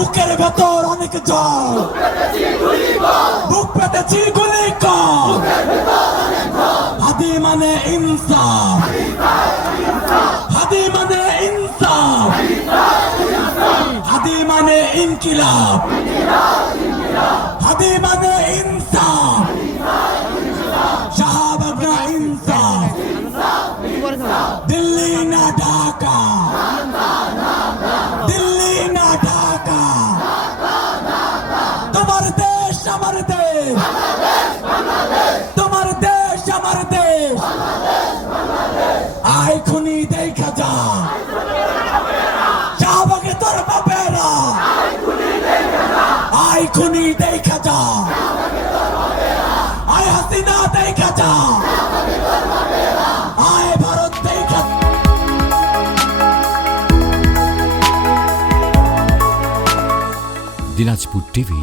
বুকের ভেতর অনেক জল। বুক পেতেছি গুলি হাদি মানে ইনসাফ। হাদি মানে ইনসাফ। হাদি মানে ইনকিলাব। হাদি মানে দিল্লি না ঢাকা। আমার দেশ। তোমার দেশ, আমার দেশ। আয় খুনি, দেখা যা। শাহবাগে তোর বাপেরা। আয় খুনি, দেখা যা। আয় হাসিনা, দেখা যা। আয় ভারত, দেখা দিনাজপুর টিভি